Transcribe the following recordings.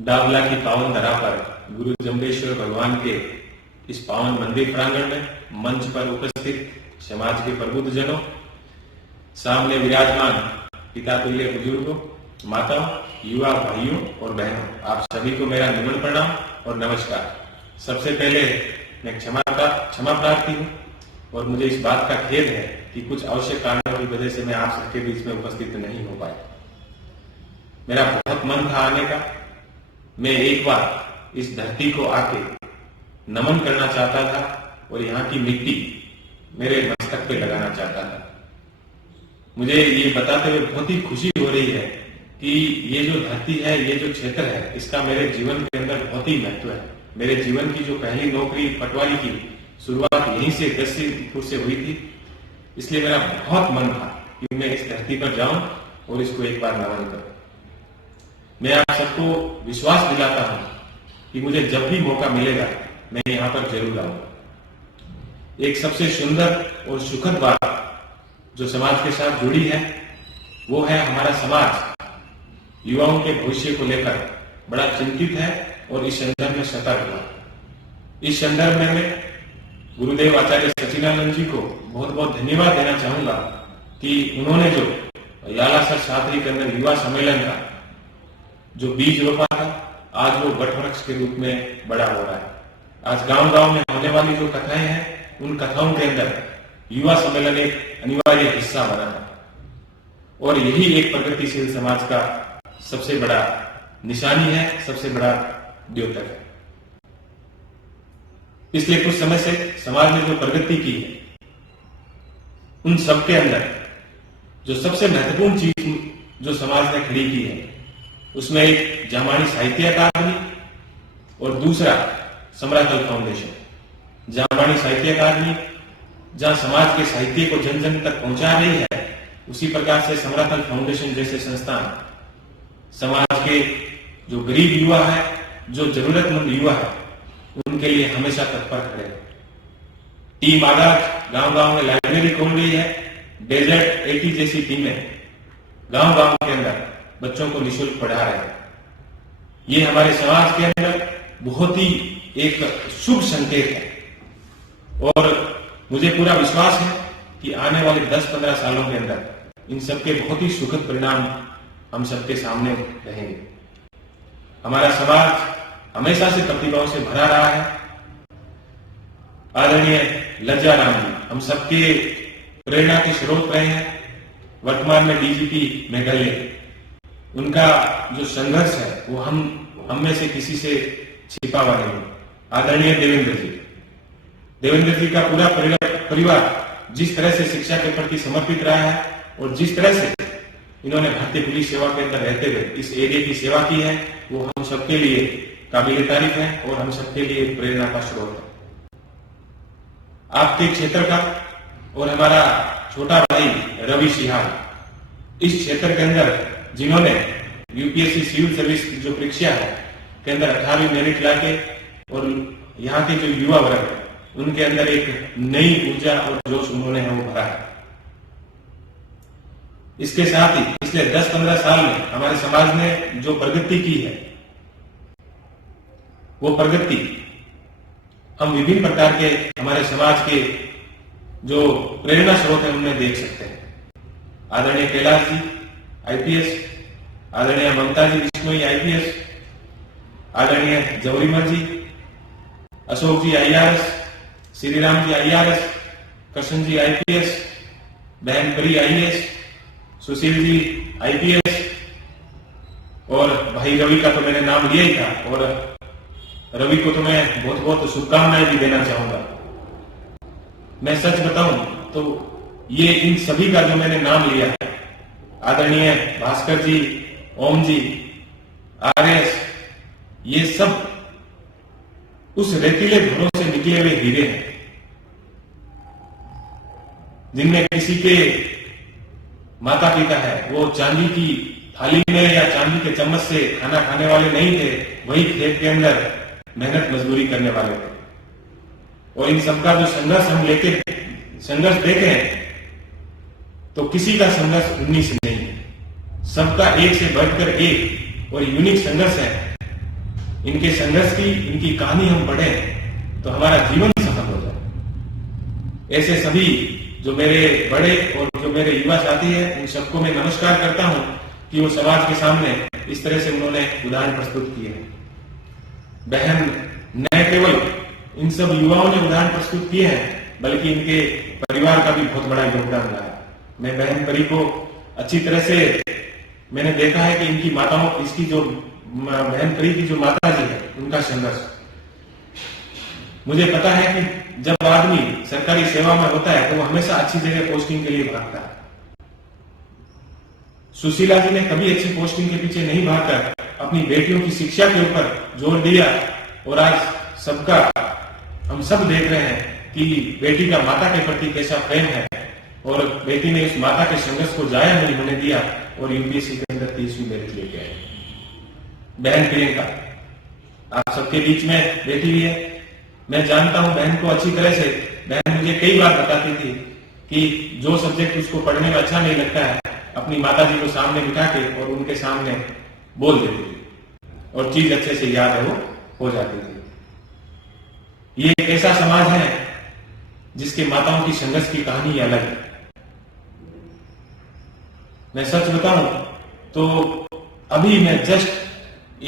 डावला की पावन धरा पर गुरु जम्बेश्वर भगवान के इस पावन मंदिर प्रांगण में मंच पर उपस्थित समाज के प्रबुद्ध जनों, सामने विराजमान पिता तुल्य बुजुर्गों, माताओं, युवा भाइयों और बहनों, आप सभी को मेरा निमन प्रणाम और नमस्कार। सबसे पहले मैं क्षमा प्रार्थी हूँ और मुझे इस बात का खेद है कि कुछ आवश्यक कारणों की वजह से मैं आप सबके बीच में उपस्थित नहीं हो पाया। मेरा बहुत मन था आने का। मैं एक बार इस धरती को आके नमन करना चाहता था और यहाँ की मिट्टी मेरे मस्तक पे लगाना चाहता था। मुझे ये बताते हुए बहुत ही खुशी हो रही है कि ये जो धरती है, ये जो क्षेत्र है, इसका मेरे जीवन के अंदर बहुत ही महत्व है। मेरे जीवन की जो पहली नौकरी पटवारी की शुरुआत यहीं से 10 से हुई थी, इसलिए मेरा बहुत मन था कि मैं इस धरती पर जाऊं और इसको एक बार नमन करूं। मैं आप सबको विश्वास दिलाता हूं कि मुझे जब भी मौका मिलेगा मैं यहाँ पर जरूर आऊंगा। एक सबसे सुंदर और सुखद बात जो समाज के साथ जुड़ी है वो है हमारा समाज युवाओं के भविष्य को लेकर बड़ा चिंतित है और इस संदर्भ में सतर्क हुआ। इस संदर्भ में मैं गुरुदेव आचार्य सचिदानंद जी को बहुत बहुत धन्यवाद देना चाहूंगा कि उन्होंने जो लालासर शास्त्री के अंदर युवा सम्मेलन का जो बीज रोपा था, आज वो वटवृक्ष के रूप में बड़ा हो रहा है। आज गांव गांव में होने वाली जो कथाएं हैं, उन कथाओं के अंदर युवा सम्मेलन एक अनिवार्य हिस्सा बना है और यही एक प्रगतिशील समाज का सबसे बड़ा निशानी है, सबसे बड़ा द्योतक है। पिछले कुछ समय से समाज ने जो प्रगति की है, उन सबके अंदर जो सबसे महत्वपूर्ण चीज जो समाज ने खड़ी की है, उसमें एक जामानी साहित्य अकादमी और दूसरा समरातल फाउंडेशन। जामानी साहित्य अकादमी जहां समाज के साहित्य को जन जन तक पहुंचा रही है, उसी प्रकार से समरातल फाउंडेशन जैसे संस्थान समाज के जो गरीब युवा है, जो जरूरतमंद युवा है, उनके लिए हमेशा तत्पर खड़े। टीम आजाद गांव गांव में लाइब्रेरी खोल रही है। डेजर्ट 80 जैसी टीमें गांव गांव के अंदर बच्चों को निःशुल्क पढ़ा रहे हैं। ये हमारे समाज के अंदर बहुत ही एक शुभ संकेत है और मुझे पूरा विश्वास है कि आने वाले 10-15 सालों के अंदर इन सबके बहुत ही सुखद परिणाम हम सबके सामने रहेंगे। हमारा समाज हमेशा से प्रतिभाओं से भरा रहा है। आदरणीय लज्जा राम जी हम सबके प्रेरणा के स्रोत रहे हैं। वर्तमान में डीजीपी मेघालय, उनका जो संघर्ष है वो हम में से किसी से छिपा हुआ नहीं। आदरणीय देवेंद्र जी का पूरा परिवार जिस तरह से शिक्षा के प्रति समर्पित रहा है और जिस तरह से इन्होंने भारतीय पुलिस सेवा के अंदर रहते हुए इस एरिया की सेवा की है, वो हम सबके लिए काबिल तारीफ है और हम सबके लिए प्रेरणा का स्रोत है। आपके क्षेत्र का और हमारा छोटा भाई रवि सिहाग, इस क्षेत्र के अंदर जिन्होंने यूपीएससी सिविल सर्विस की जो परीक्षा है के अंदर 18वीं मेरिट लाके और यहाँ के जो युवा वर्ग है, उनके अंदर एक नई ऊर्जा और जोश उन्होंने वो भरा है। इसके साथ ही पिछले 10-15 साल में हमारे समाज ने जो प्रगति की है, वो प्रगति हम विभिन्न प्रकार के हमारे समाज के जो प्रेरणा स्रोत है उनमें देख सकते हैं। आदरणीय कैलाश जी आईपीएस, आदरणीय ममता जी विश्नोई आईपीएस, आदरणीय जवरीमल जी, अशोक जी IRS, Shriram ji IRS, Krishna ji IPS, बहन परी आईएएस, सुशील जी आईपीएस और भाई रवि का तो मैंने नाम लिया ही था और रवि को तो मैं बहुत बहुत शुभकामनाएं भी देना चाहूंगा। मैं सच बताऊं तो ये इन सभी का जो मैंने नाम लिया है, आदरणीय भास्कर जी, ओम जी, आरएस, ये सब उस रेतीले घरों से निकले हुए हीरे हैं जिनमें किसी के माता पिता है वो चांदी की थाली में या चांदी के चम्मच से खाना खाने वाले नहीं थे, वही खेत के अंदर मेहनत मजदूरी करने वाले थे। और इन सबका जो संघर्ष हम संघर्ष देखे हैं तो किसी का संघर्ष 19 नहीं है, सबका एक से बढ़कर एक और यूनिक संघर्ष है इनके संघर्ष की, इनकी कहानी हम पढ़ें तो हमारा जीवन सफल हो जाए। ऐसे सभी जो मेरे बड़े और जो मेरे युवा साथी हैं, उन सबको मैं नमस्कार करता हूं कि वो समाज के सामने इस तरह से उन्होंने उदाहरण प्रस्तुत किए हैं। बहन न केवल इन सब युवाओं ने उदाहरण प्रस्तुत किए हैं, बल्कि इनके परिवार का भी बहुत बड़ा योगदान रहा है। मैं बहन परी को अच्छी तरह से मैंने देखा है कि इनकी माताओं, इसकी जो बहन परी की जो माता जी है, उनका संघर्ष, मुझे पता है कि जब आदमी सरकारी सेवा में होता है तो वो हमेशा अच्छी जगह पोस्टिंग के लिए भागता है। सुशीला जी ने कभी अच्छी पोस्टिंग के पीछे नहीं भागकर अपनी बेटियों की शिक्षा के ऊपर जोर दिया, और आज सबका हम सब देख रहे हैं कि बेटी का माता के प्रति कैसा प्रेम है, और बेटी ने उस माता के संघर्ष को जाया नहीं होने दिया और यूपीएससी के अंदर 30वीं मेरिट लेके आई। बहन प्रियंका आप सबके बीच में बैठी हुई है। मैं जानता हूं बहन को अच्छी तरह से। बहन मुझे कई बार बताती थी कि जो सब्जेक्ट उसको पढ़ने में अच्छा नहीं लगता है, अपनी माता जी को सामने बिठा के और उनके सामने बोल देती थी, और चीज अच्छे से याद है वो हो जाती थी। ये एक ऐसा समाज है जिसके माताओं की संघर्ष की कहानी अलग है। मैं सच बताऊं तो अभी मैं जस्ट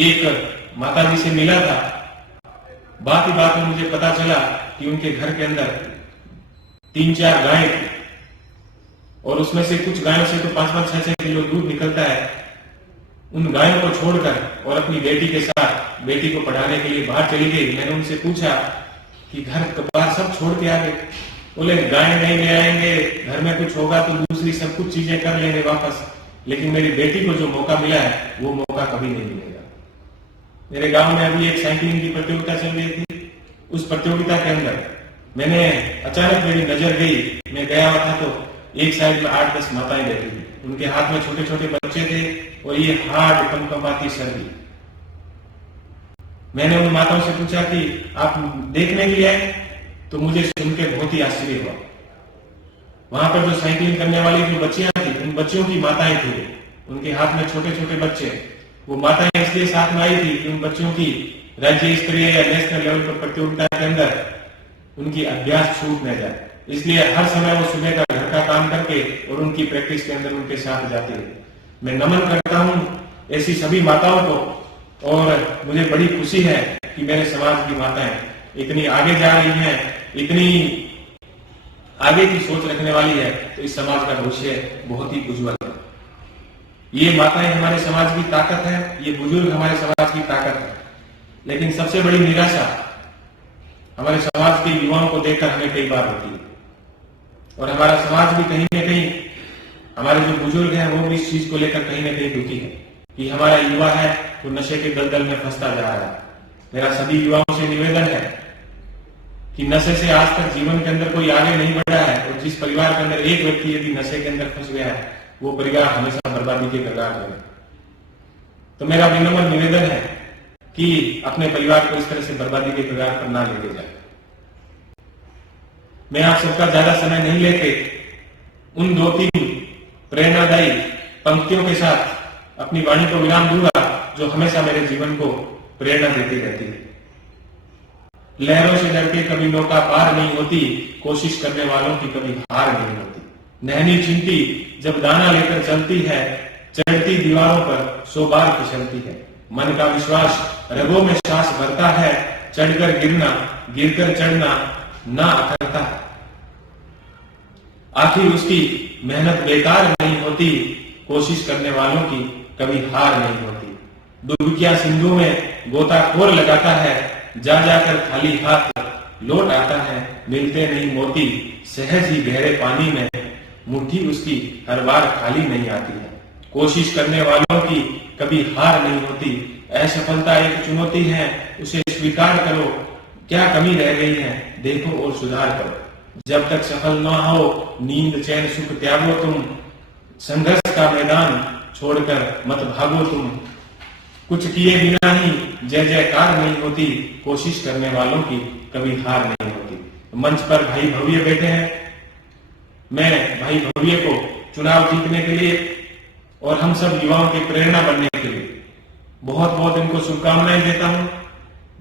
एक माता जी से मिला था। बात ही बात में मुझे पता चला कि उनके घर के अंदर 3-4 गायें थी, और उसमें से कुछ गायों से तो 5-5, 6-6 किलो दूध निकलता है। उन गायों को छोड़कर और अपनी बेटी के साथ बेटी को पढ़ाने के लिए बाहर चली गई। मैंने उनसे पूछा कि घर कबार सब छोड़ के आ गए। बोले गाय नहीं ले आएंगे, घर में कुछ होगा तो दूसरी सब कुछ चीजें कर लेंगे वापस, लेकिन मेरी बेटी को जो मौका मिला है वो मौका कभी नहीं मिलेगा। मेरे गांव में अभी एक साइकिलिंग की प्रतियोगिता चल रही थी। उस प्रतियोगिता के अंदर मैंने अचानक मेरी नजर गई, मैं गया हुआ था तो एक साइड में 8-10 माताएं बैठी थी। उनके हाथ में छोटे छोटे बच्चे थे और ये हार्ड कमकमाती सर्दी। मैंने उन माताओं से पूछा कि आप देखने के लिए आए, तो मुझे सुन के बहुत ही आश्चर्य हुआ। वहां पर जो साइकिलिंग करने वाली जो बच्चियां थी, उन बच्चियों की माताएं थी, उनके हाथ में छोटे छोटे बच्चे। वो माताएं इसलिए साथ में आई थी कि उन बच्चों की राज्य स्तरीय या नेशनल लेवल पर प्रतियोगिता के अंदर उनकी अभ्यास छूट न जाए, इसलिए हर समय वो सुबह का घर का काम करके और उनकी प्रैक्टिस के अंदर उनके साथ जाती है। मैं नमन करता हूं ऐसी सभी माताओं को, और मुझे बड़ी खुशी है कि मेरे समाज की माताएं इतनी आगे जा रही हैं, इतनी आगे की सोच रखने वाली है, तो इस समाज का भविष्य बहुत ही उज्जवल है। ये माताएं हमारे समाज की ताकत है, ये बुजुर्ग हमारे समाज की ताकत है। लेकिन सबसे बड़ी निराशा हमारे समाज के युवाओं को देखकर हमें कई बार होती है, और हमारा समाज भी कहीं न कहीं, हमारे जो बुजुर्ग हैं वो भी इस चीज को लेकर कहीं न कहीं दुखी है कि हमारा युवा है तो नशे के दलदल में फंसता जा रहा है। मेरा सभी युवाओं से निवेदन है कि नशे से आज तक जीवन के अंदर कोई आगे नहीं बढ़ा है, और जिस परिवार के अंदर एक व्यक्ति यदि नशे के अंदर फंस गया है, वो परिवार हमेशा बर्बादी के कगार पर है। तो मेरा विनम्र निवेदन है कि अपने परिवार को इस तरह से बर्बादी के कगार पर ना लेके जाए। मैं आप सबका ज्यादा समय नहीं लेके उन 2-3 प्रेरणादायी पंक्तियों के साथ अपनी वाणी को विराम दूंगा, जो हमेशा मेरे जीवन को प्रेरणा देती रहती है। लहरों से डर के कभी नौका पार नहीं होती, कोशिश करने वालों की कभी हार नहीं होती। नहनी चिंटी जब दाना लेकर चलती है, चढ़ती दीवारों पर 100 बार फिसलती है। मन का विश्वास रगों में सांस भरता है, चढ़कर गिरना, गिरकर चढ़ना ना अथरता है। आखिर उसकी मेहनत बेकार नहीं होती, कोशिश करने वालों की कभी हार नहीं होती। डुबकियां सिंधु में गोताखोर लगाता है, जा जाकर खाली हाथ लौट आता है। मिलते नहीं मोती सहज ही गहरे पानी में, मुट्ठी उसकी हर बार खाली नहीं आती है। कोशिश करने वालों की कभी हार नहीं होती। असफलता एक चुनौती है, उसे स्वीकार करो। क्या कमी रह गई है देखो और सुधार करो। जब तक सफल ना हो नींद चैन सुख त्यागो तुम, संघर्ष का मैदान छोड़कर मत भागो तुम। कुछ किए बिना ही जय जयकार नहीं होती, कोशिश करने वालों की कभी हार नहीं होती। मंच पर भाई भव्य बैठे हैं, मैं भाई भव्य को चुनाव जीतने के लिए और हम सब युवाओं की प्रेरणा बनने के लिए बहुत बहुत इनको शुभकामनाएं देता हूं।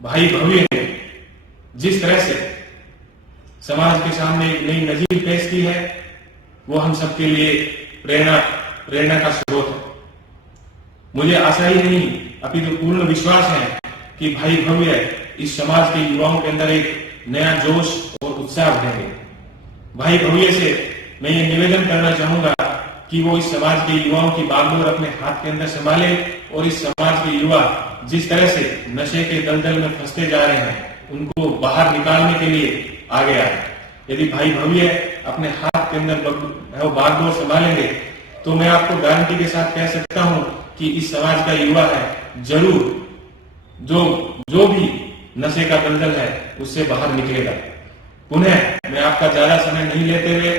भाई भव्य ने जिस तरह से समाज के सामने एक नई नजीर पेश की है, वो हम सबके लिए प्रेरणा का स्रोत है। मुझे आशा ही नहीं अपितु पूर्ण विश्वास है कि भाई भव्य इस समाज के युवाओं के अंदर एक नया जोश और उत्साह भरेंगे। भाई भव्य से मैं ये निवेदन करना चाहूंगा कि वो इस समाज के युवाओं की बागडोर अपने हाथ के अंदर संभाले और इस समाज के युवा जिस तरह से नशे के दलदल में फंसते जा रहे हैं, उनको बाहर निकालने के लिए आगे आए। यदि भाई भव्य अपने हाथ के अंदर वो बागडोर संभालेंगे तो मैं आपको गारंटी के साथ कह सकता हूं कि इस समाज का युवा है जरूर जो भी नशे का दलदल है उससे बाहर निकलेगा। पुनः मैं आपका ज्यादा समय नहीं लेते हुए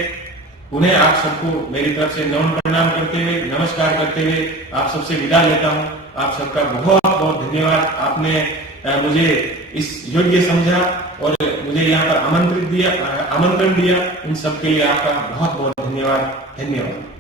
पुनः आप सबको मेरी तरफ से नमन प्रणाम करते हुए, नमस्कार करते हुए आप सबसे विदा लेता हूं। आप सबका बहुत बहुत धन्यवाद। आपने मुझे इस योग्य समझा और मुझे यहाँ पर आमंत्रण दिया। इन सबके लिए आपका बहुत बहुत धन्यवाद।